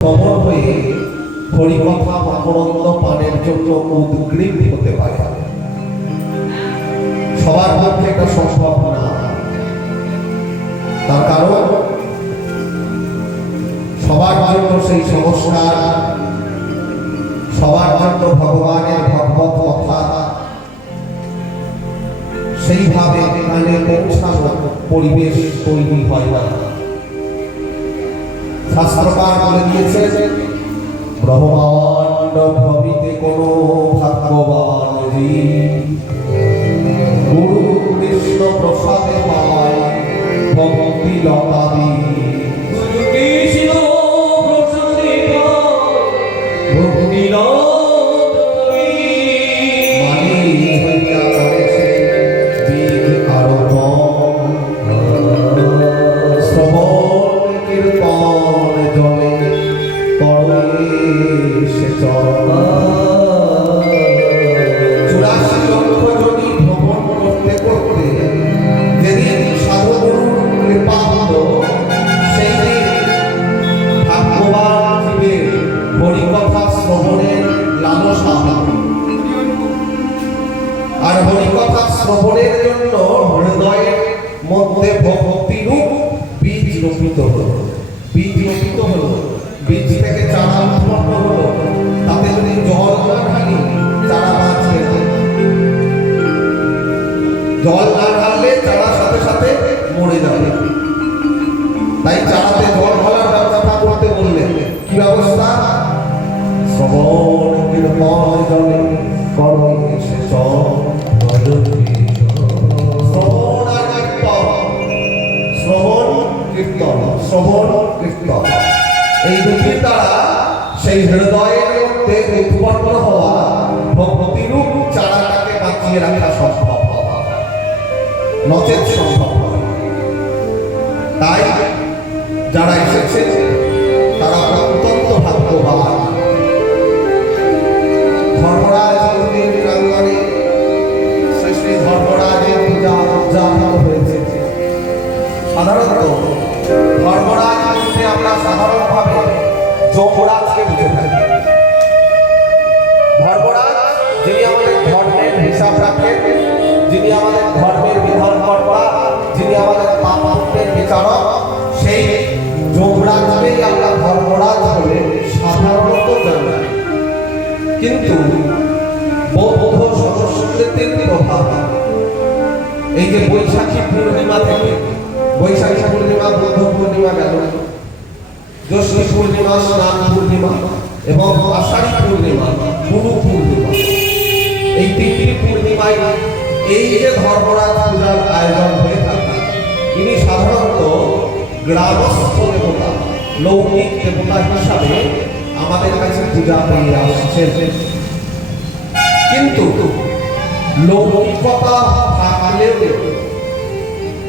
Common হয়ে হরিকথা মকরন্দ পানের জন্য উদ্গ্রীব হতে পারে। সবার পক্ষে এটা সম্ভব না। তার কারণ সবার জন্য সেই সংস্কার, সবার জন্য ভগবানের ভগবত কথা সেইভাবে কানে পৌঁছানো পরিবেশ তৈরি হয় না। শাস্ত্রকার বলে দিয়েছে, ব্রহ্মাণ্ড ভবিতে কোনো ভাগ্যবান গুরু কৃষ্ণ প্রসাদে পায় ভক্তি লতাদি। আর হরিকথা শ্রবণের জন্য হৃদয়ের মধ্যে ভক্তিরূপ বীজ রোপিত হলো। বীজ রোপিত হলো, বীজ থেকে চারা উৎপন্ন হলো। তাতে যদি জল না ঢালি চারা বাঁচবে না। জল না ঢাললে চারা সাথে সাথে মরে যাবে। তাই চারাতে জল ঢালার ব্যবস্থা করতে বললেন। কি ব্যবস্থা? শ্রবণ কীর্তন জলে করো শেষ। এই দুটির দ্বারা সেই হৃদয়ের মধ্যে উৎপন্ন হওয়া ভক্তিরূপ চারাটাকে বাঁচিয়ে রাখা সম্ভব হওয়া, নচেত সম্ভব নয়। তাই যারা এসেছে তারা অত্যন্ত ভাগ্যবান। ধর্মরাজ মন্দির প্রাঙ্গণে শ্রী শ্রী ধর্মরাজের পূজা উদযাপিত হয়েছে। সাধারণত ধর্মরাজ বলতে আমরা সাধারণভাবে যমরাজকে বুঝে থাকি। ধর্মরাজ যিনি আমাদের ধর্মের হিসাব রাখেন, যিনি আমাদের ধর্মের বিধানকর্তা, যিনি আমাদের পাপ পুণ্যের বিচারক, সেই যমরাজকেই আমরা ধর্মরাজ বলে সাধারণত জানি। কিন্তু বৌদ্ধ সংস্কৃতির প্রভাব এই যে বৈশাখী পূর্ণিমা থেকে, বৈশাখী পূর্ণিমা, বুদ্ধ পূর্ণিমা গেল, জ্যৈষ্ঠী পূর্ণিমা, স্নান পূর্ণিমা এবং আষাঢ়ী পূর্ণিমা, গুরু পূর্ণিমা, এই তিনটি পূর্ণিমায় এই যে ধর্মরাজ পূজার আয়োজন হয়ে থাকে, ইনি সাধারণত গ্রামস্থ দেবতা, লৌকিক দেবতা হিসাবে আমাদের কাছে পূজা পেয়ে আসছেন। কিন্তু লৌকিকতা থাকলেও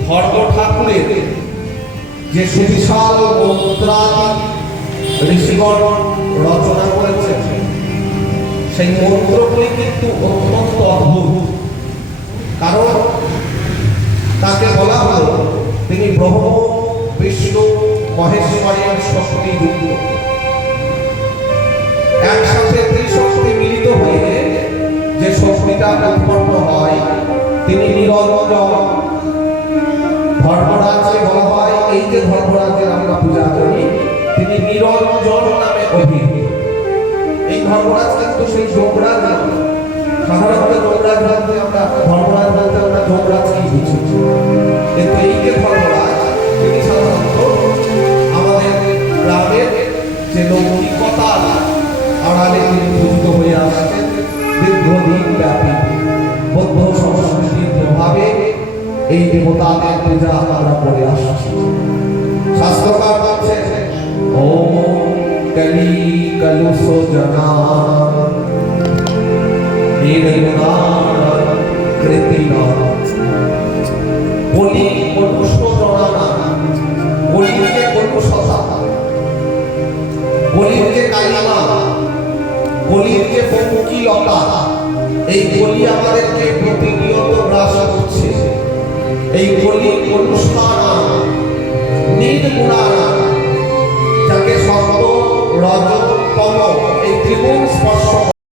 ধর্ম ঠাকুরের যে সুবিশাল মন্ত্রাদি ঋষিগণ রচনা করেছেন, সেই মন্ত্রগুলি কিন্তু অত্যন্ত অদ্ভুত। কারণ তাকে বলা হলো তিনি ব্রহ্ম, বিষ্ণু, মহেশ্বরের শক্তি যুক্ত। একসাথে ত্রিশক্তি মিলিত হয়ে যে শক্তিটা উৎপন্ন হয় তিনি নিরঞ্জন। ধর্মরাজকে বলা হয়, এই যে ধর্মরাজের আমরা পূজা করি, তিনি নিরঞ্জন নামে অভিহিত। এই ধর্মরাজ কিন্তু সেই যমরাজ নয়। সাধারণত যমরাজ বলতে আমরা, ধর্মরাজ বলতে আমরা যমরাজকেই বুঝি। কিন্তু এই যে ধর্মরাজ, তিনি সাধারণত আমাদের গ্রামের যে লৌকিকতা আড়ালে তিনি পূজিত হয়ে আসছেন দীর্ঘদিন ব্যাপী। বৌদ্ধ সংস্কৃতির প্রভাবে এই দেবতাদের পূজা আমরা করে আসছি। শাস্ত্রকার বলছে, ওম কলি কলুষ জনা নির্গুণান কৃতিনা। বলি কলুষ জনা, বলির যে কলুষতা, বলির যে কালিমা, বলির যে পঙ্কিলতা, এই বলি আমাদেরকে প্রতিনিয়ত গ্রাস করছে। এই বলি অনুষ্ঠান নির্গুণান, যাকে সত্য যম এই ত্রিভুজ